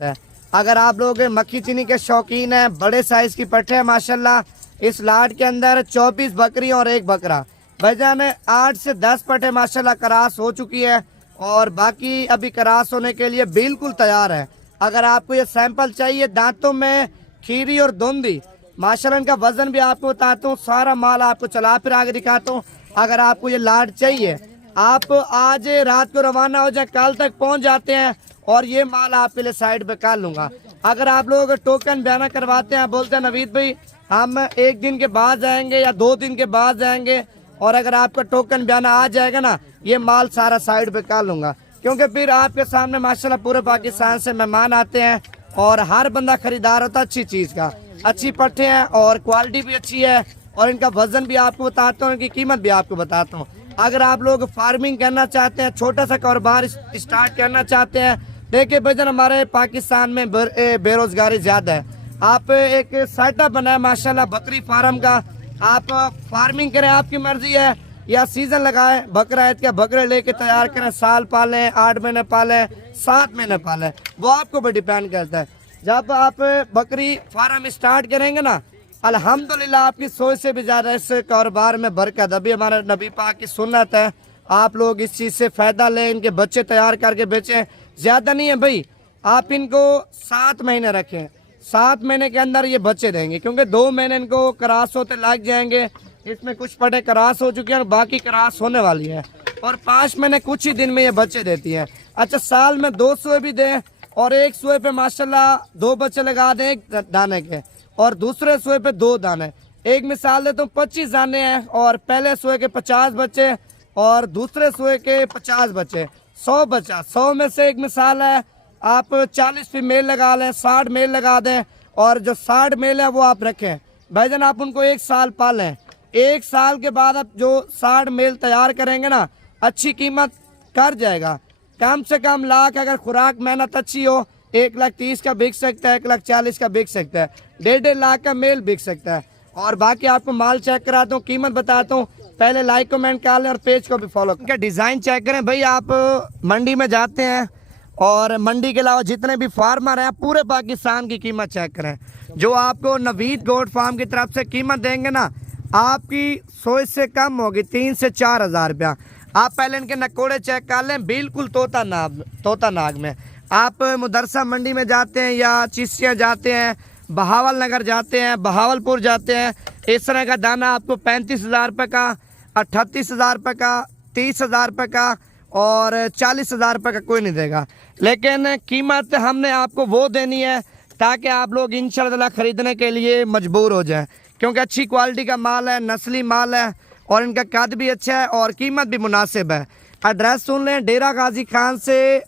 है। अगर आप लोग मक्खी चीनी के शौकीन हैं, बड़े साइज की पट्टे हैं माशाल्लाह। इस लाट के अंदर 24 बकरी और एक बकरा। भाईजान 8 से 10 पट्टे माशाल्लाह करास हो चुकी है और बाकी अभी करास होने के लिए बिल्कुल तैयार है। अगर आपको ये सैंपल चाहिए, दांतों में खीरी और धुंधी, माशाल्लाह इनका वजन भी आपको बताता हूँ, सारा माल आपको चला फिर आगे दिखाता हूँ। अगर आपको ये लाट चाहिए, आप आज रात को रवाना हो जाए, कल तक पहुँच जाते हैं और ये माल आपके लिए साइड पे कर लूंगा। अगर आप लोग टोकन बयाना करवाते हैं, बोलते हैं नवीद भाई हम 1 दिन के बाद जाएंगे या 2 दिन के बाद जाएंगे, और अगर आपका टोकन बयाना आ जाएगा ना, ये माल सारा साइड पे कर लूंगा। क्योंकि फिर आपके सामने माशाल्लाह पूरे पाकिस्तान से मेहमान आते हैं और हर बंदा खरीदार होता है अच्छी चीज का। अच्छी पट्टे हैं और क्वालिटी भी अच्छी है और इनका वजन भी आपको बताता हूँ, इनकी कीमत भी आपको बताता हूँ। अगर आप लोग फार्मिंग करना चाहते हैं, छोटा सा कारोबार स्टार्ट करना चाहते हैं, देखिए भजन हमारे पाकिस्तान में बेरोजगारी ज्यादा है। आप एक सेटअप बनाए माशाल्लाह बकरी फार्म का, आप फार्मिंग करें, आपकी मर्जी है, या सीजन लगाए बकरा ईद का बकरे लेके तैयार करें, साल पालें, 8 महीने पालें, 7 महीने पालें, वो आपको भी डिपेंड करता है। जब आप बकरी फार्म स्टार्ट करेंगे ना, अल्हम्दुलिल्लाह आपकी सोच से भी ज्यादा इस कारोबार में बरकत। अभी हमारे नबी पाक की सुन्नत है, आप लोग इस चीज से फायदा लें, इनके बच्चे तैयार करके बेचें। ज्यादा नहीं है भाई, आप इनको 7 महीने रखें, 7 महीने के अंदर ये बच्चे देंगे, क्योंकि 2 महीने इनको क्रास होते लग जाएंगे। इसमें कुछ पटे क्रास हो चुके हैं और बाकी क्रास होने वाली है, और 5 महीने कुछ ही दिन में ये बच्चे देती है। अच्छा, साल में 2 सुए भी दें और एक सुए पे माशाल्लाह 2 बच्चे लगा दें एक दाने के, और दूसरे सुए पे 2 दाने। एक मिसाल देता हूँ, 25 दाने हैं और पहले सुए के 50 बच्चे और दूसरे सुए के 50 बच्चे, 100 बचा। 100 में से एक मिसाल है, आप 40 फीमेल लगा लें, 60 मेल लगा दें, और जो 60 मेल है वो आप रखें। भाईजान आप उनको 1 साल पालें, 1 साल के बाद आप जो 60 मेल तैयार करेंगे ना, अच्छी कीमत कर जाएगा। कम से कम लाख, अगर खुराक मेहनत अच्छी हो, 1,30,000 का बिक सकता है, 1,40,000 का बिक सकता है, 1.5 लाख का मेल बिक सकता है। और बाकी आपको माल चेक कराता हूँ, कीमत बताता हूँ, पहले लाइक कमेंट कर लें और पेज को भी फॉलो करें। डिज़ाइन चेक करें भाई, आप मंडी में जाते हैं और मंडी के अलावा जितने भी फार्मर हैं पूरे पाकिस्तान की कीमत चेक करें। जो आपको नवीद गोट फार्म की तरफ से कीमत देंगे ना, आपकी सोच से कम होगी, 3 से 4 हज़ार रुपया। आप पहले इनके नकोड़े चेक कर लें, बिल्कुल तोता नाग में। आप मदरसा मंडी में जाते हैं या चिश्तिया जाते हैं, बहावल नगर जाते हैं, बहावलपुर जाते हैं, इस तरह का दाना आपको 35,000 रुपये का, 38,000 रुपये का, 30,000 रुपये का और 40,000 रुपये का कोई नहीं देगा। लेकिन कीमत हमने आपको वो देनी है ताकि आप लोग इंशाल्लाह खरीदने के लिए मजबूर हो जाएं, क्योंकि अच्छी क्वालिटी का माल है, नस्ली माल है और इनका कद भी अच्छा है और कीमत भी मुनासिब है। एड्रेस सुन लें, डेरा गाजी खान से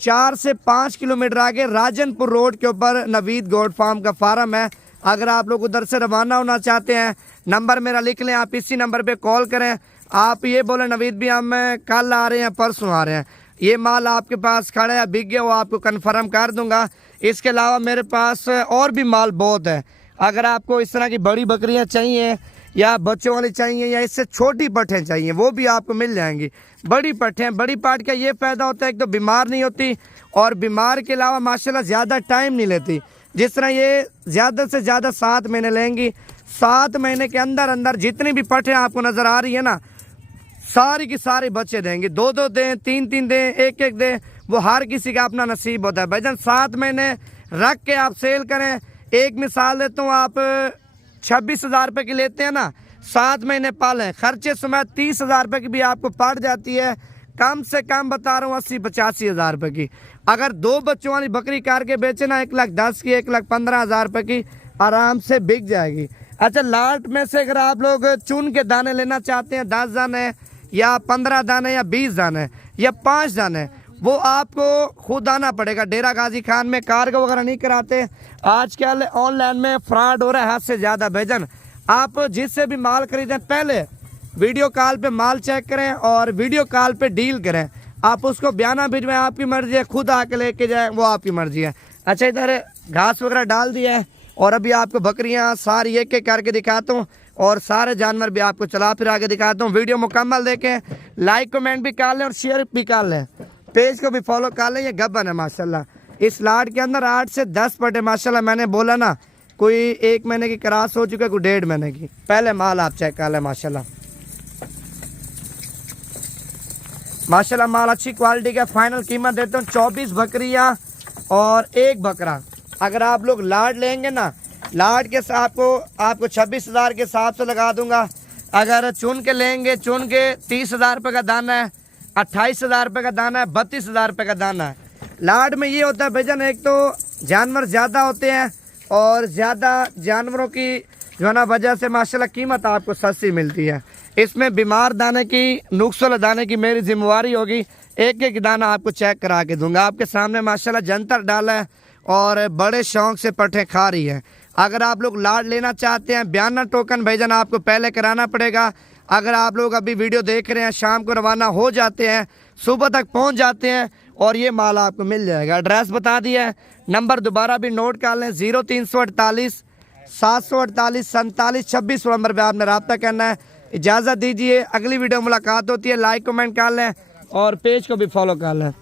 4 से 5 किलोमीटर आगे राजनपुर रोड के ऊपर नवीद गोट फार्म का फार्म है। अगर आप लोग उधर से रवाना होना चाहते हैं, नंबर मेरा लिख लें, आप इसी नंबर पे कॉल करें। आप ये बोले नवीद भी हम कल आ रहे हैं, परसों आ रहे हैं, ये माल आपके पास खड़ा है, बिक गया, वो आपको कन्फर्म कर दूंगा। इसके अलावा मेरे पास और भी माल बहुत है। अगर आपको इस तरह की बड़ी बकरियां चाहिए या बच्चों वाली चाहिए या इससे छोटी पट्ठें चाहिए, वो भी आपको मिल जाएंगी। बड़ी पट्ठें, बड़ी पाट का ये फ़ायदा होता है, एक तो बीमार नहीं होती और बीमार के अलावा माशाल्लाह ज़्यादा टाइम नहीं लेती। जिस तरह ये ज़्यादा से ज़्यादा 7 महीने लेंगी, 7 महीने के अंदर अंदर जितनी भी पट्ठें आपको नज़र आ रही है ना, सारी की सारी बच्चे देंगे। 2-2 दें, 3-3 दें, 1-1 दें, वो हर किसी का अपना नसीब होता है। भाईजान 7 महीने रख के आप सेल करें। एक मिसाल देता हूँ, आप 26,000 रुपये की लेते हैं ना, 7 महीने पालें, खर्चे समेत 30,000 रुपये की भी आपको पड़ जाती है। कम से कम बता रहा हूँ 80-85 हज़ार रुपये की। अगर 2 बच्चों वाली बकरी करके बेचे ना, 1,10,000 की, 1,15,000 रुपये की आराम से बिक जाएगी। अच्छा, लाट में से अगर आप लोग चुन के दाने लेना चाहते हैं, 10 दाने या 15 दाने या 20 दाने या 5 दाने, वो आपको खुद आना पड़ेगा। डेरा गाजी खान में कार्गो वगैरह नहीं कराते। आजकल ऑनलाइन में फ्रॉड हो रहा है हद से ज़्यादा। भाईजान आप जिससे भी माल खरीदें, पहले वीडियो कॉल पे माल चेक करें और वीडियो कॉल पे डील करें। आप उसको बयाना भिजवाएं, आपकी मर्जी है, खुद आके लेके जाएं, वो आपकी मर्जी है। अच्छा, इधर घास वगैरह डाल दिया है और अभी आपको बकरियां सारी एक एक करके दिखाता हूँ और सारे जानवर भी आपको चला फिर आगे दिखाता हूँ। वीडियो मुकम्मल देखें, लाइक कमेंट भी कर लें और शेयर भी कर लें, पेज को भी फॉलो कर लें। ये गब्बन है माशाल्लाह, इस लाट के अंदर 8 से 10 पटे माशाल्लाह, मैंने बोला ना कोई 1 महीने की क्रॉस हो चुकी है, कोई 1.5 महीने की। पहले माल आप चेक कर लें माशाल्लाह, माशाल्लाह माल अच्छी क्वालिटी का। फाइनल कीमत देता हूँ 24 बकरियाँ और 1 बकरा। अगर आप लोग लाट लेंगे ना, लाट के साथ आपको 26,000 के हिसाब से लगा दूंगा। अगर चुन के लेंगे, चुन के 30,000 रुपये का दाना है, 28,000 रुपये का दाना है, 32,000 रुपये का दाना है। लाट में ये होता है भाईजान, एक तो जानवर ज़्यादा होते हैं और ज़्यादा जानवरों की जो है ना वजह से माशाल्लाह कीमत आपको सस्ती मिलती है। इसमें बीमार दाने की, नुक्स वाले दाने की मेरी जिम्मेवारी होगी। एक एक दाना आपको चेक करा के दूंगा। आपके सामने माशाल्लाह जंतर डाला है और बड़े शौक से पट्टे खा रही है। अगर आप लोग लाट लेना चाहते हैं, बयाना टोकन भाईजान आपको पहले कराना पड़ेगा। अगर आप लोग अभी वीडियो देख रहे हैं, शाम को रवाना हो जाते हैं, सुबह तक पहुंच जाते हैं और ये माल आपको मिल जाएगा। एड्रेस बता दिया है, नंबर दोबारा भी नोट कर लें, 0348 748 47 26 नंबर पर आपने रब्ता करना है। इजाज़त दीजिए, अगली वीडियो मुलाकात होती है। लाइक कमेंट कर लें और पेज को भी फॉलो कर लें।